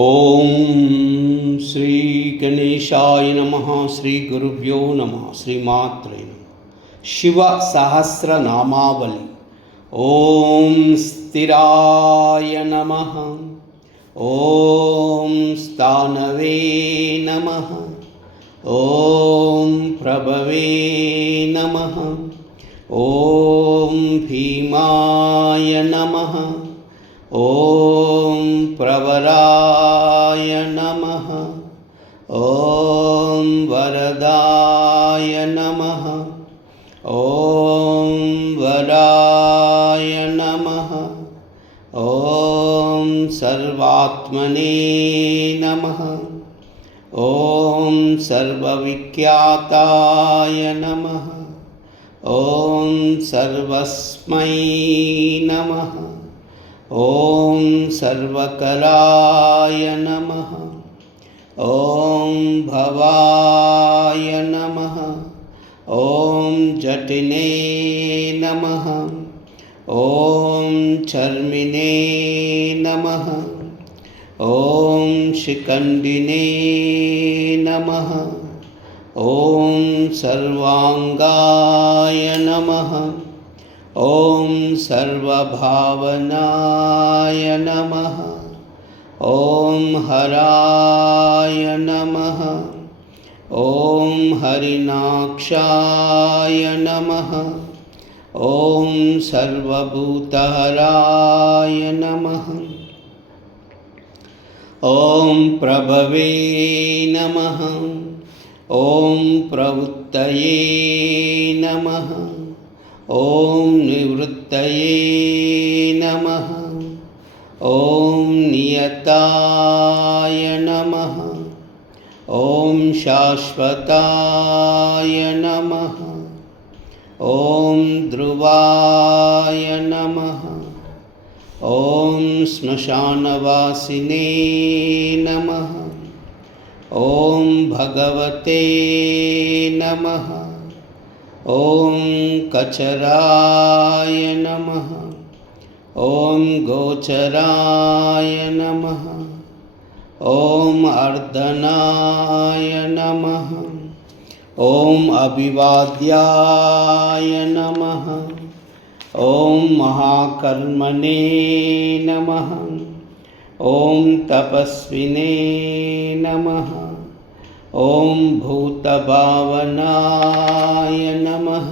ఓం శ్రీ గణేశాయ నమః. శ్రీ గురుభ్యో నమః. శ్రీమాత్రే నమః. శివ సహస్రనామావళి. ఓం స్థిరాయ నమః. ఓం స్థానవే నమః. ఓం ప్రభవే నమః. ఓం భీమాయ నమః. ఓం ప్రవరాయ నమః. ఓం వరదాయ నమః. ఓం వరాయ నమః. ఓం సర్వాత్మనే నమః. ఓం సర్వవిఖ్యాతాయ నమః. ఓం సర్వస్మై నమః. ఓం సర్వకరాయ నమః. ఓం భవాయ నమః. ఓం జటినే నమః. ఓం చర్మినే నమః. ఓం శిఖండినే నమః. ఓం సర్వాంగాయ నమః. ఓం సర్వభావనాయ నమః. ఓం హరాయ నమః. ఓం హరినాక్షాయ నమః. ఓం సర్వభూతహరాయ నమః. ఓం ప్రభవే నమః. ఓం ప్రవృత్తయే నమః. ఓం నివృత్తయే నమః. ఓం నియతాయ నమః. ఓం శాశ్వతాయ నమః. ఓం ధ్రువాయ నమః. ఓం శ్మశానవాసినే నమః. ఓం భగవతే నమః. ఓం కచరాయ నమః. ఓం గోచరాయ నమః. ఓం అర్ధనాయ నమః. ఓం అభివాద్యాయ నమః. ఓం మహాకర్మణే నమః. ఓం తపస్వినే నమః. ఓం భూతభావనాయ నమః.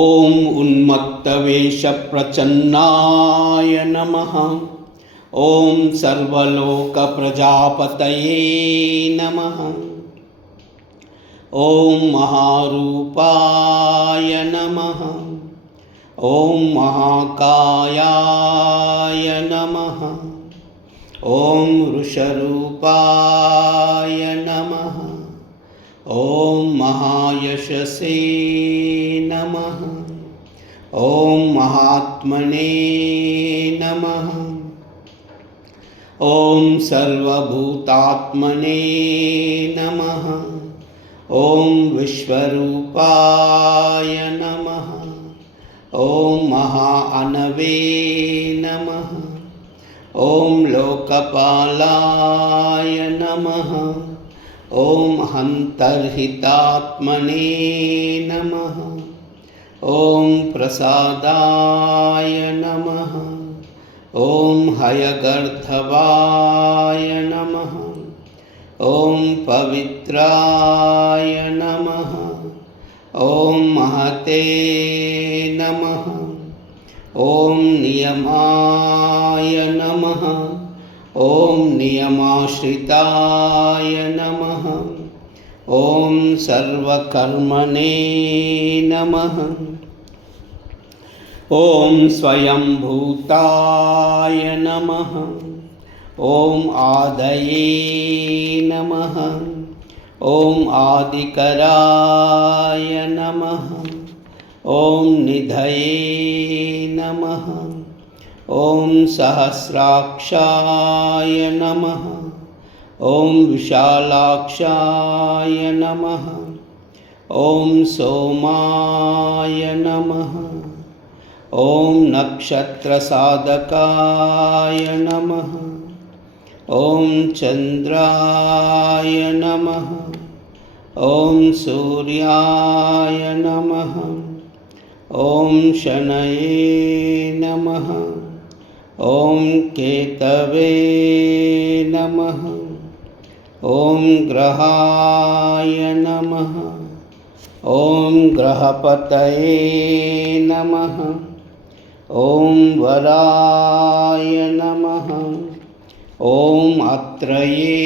ఓం ఉన్మత్తవేషప్రచన్నాయ నమః. ఓం సర్వలోకప్రజాపతయే నమః. ఓం మహారూపాయ నమః. ఓం మహాకాయాయ నమః. ఓం వృషరూపాయ నమః. ఓం మహాయశసే నమః. ఓం మహాత్మనే నమః. ఓం సర్వభూతాత్మనే నమః. ఓం విశ్వరూపాయ నమః. ఓం మహాఅనవే నమః. ఓం లోకపాలాయ నమః. ఓం హంతర్హితాత్మనే నమః. ఓం ప్రసాదాయ నమః. ఓం హయగర్ధవాయ నమః. ఓం పవిత్రాయ నమః. ఓం మహతే నమః. ఓం నియమాయ నమః. ఓం నియమాశ్రితాయ నమః. ఓం సర్వకర్మణే నమః. ఓం స్వయంభూతాయ నమః. ఓం ఆదయే నమః. ఓం ఆదికరాయ నమః. ఓం నిధయే నమః. ఓం సహస్రాక్షాయ నమః. ఓం విశాలాక్షాయ నమః. ఓం సోమాయ నమః. ఓం నక్షత్రసాధకాయ నమః. ॐ चन्द्राय नमः। ॐ सूर्याय नमः। ॐ शनये नमः। ॐ केतवे नमः। ॐ ग्रहाय नमः। ॐ ग्रहपतये नमः। ॐ वराय नमः। ॐ अत्रये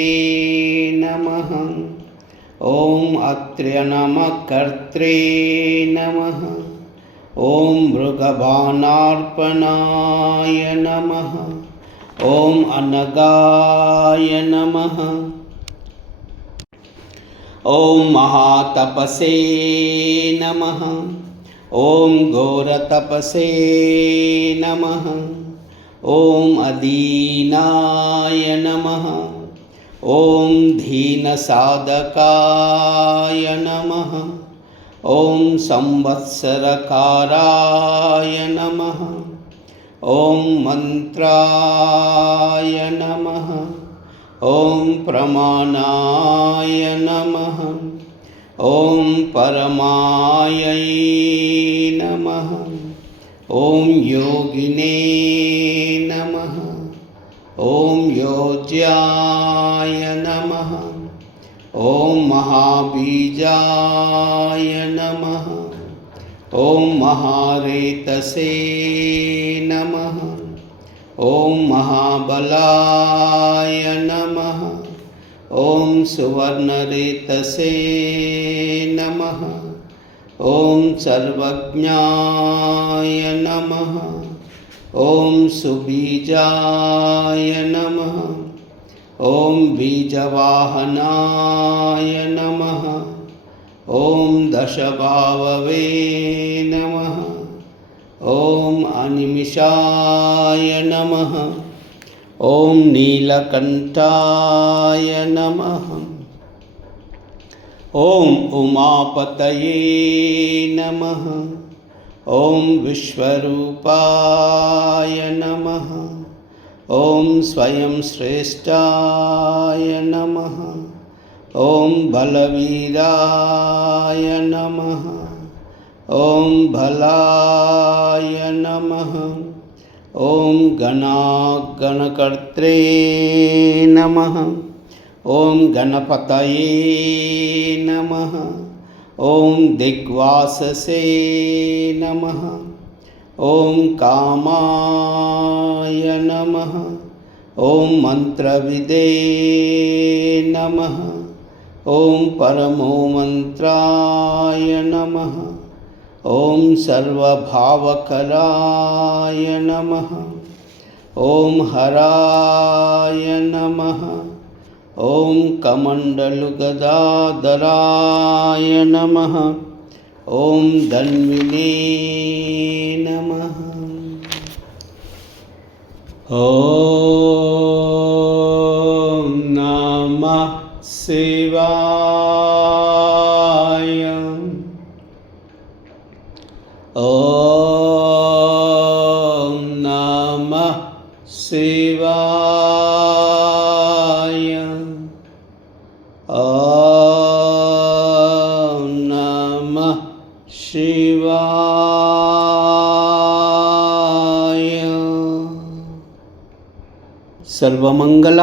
नमः। ॐ अत्र्यनमकर्त्रे नमः। ॐ मृगबाणार्पणाय नमः। ॐ अनगाय नमः। ॐ महातपसे नमः। ॐ घोरतपसे नमः। ॐ अदीनाय नमः। ॐ दीनसाधकाय नमः। ॐ संवत्सरकाराय नमः। ॐ मन्त्राय नमः। ॐ प्रमाणाय नमः। ॐ परमायै नमः। ॐ योगिने नमः। ॐ योज्याय नमः। ॐ महाबीजाय नमः। ॐ महारेतसे नमः। ॐ महाबलाय नमः। ॐ सुवर्णरेतसे नमः। ॐ सर्वज्ञाय नमः। ॐ सुबीजाय नमः। ॐ बीजवाहनाय नमः। ॐ दशभाववे नमः। ॐ अनिमिषाय नमः। ॐ नीलकण्ठाय नमः। ॐ उमापतये नमः। ॐ विश्वरूपाय नमः। ॐ स्वयं श्रेष्ठाय नमः। ॐ बलवीराय नमः। ॐ भलाय नमः। ॐ गणागणकर्त्रे नमः। ॐ गणपतये नमः। ॐ दिग्वाससे नमः। ॐ कामाय नमः। ॐ मन्त्रविदे नमः। ॐ परमो मन्त्राय नमः। ॐ सर्वभावकराय नमः। ॐ हराय नमः। ॐ कमण्डलुगदाधराय नमः। ॐ धन्विने नमः। ॐ नमः शिवाय। ॐ नमः शिवाय। ॐ नमः शिवाय। सर्वमङ्गल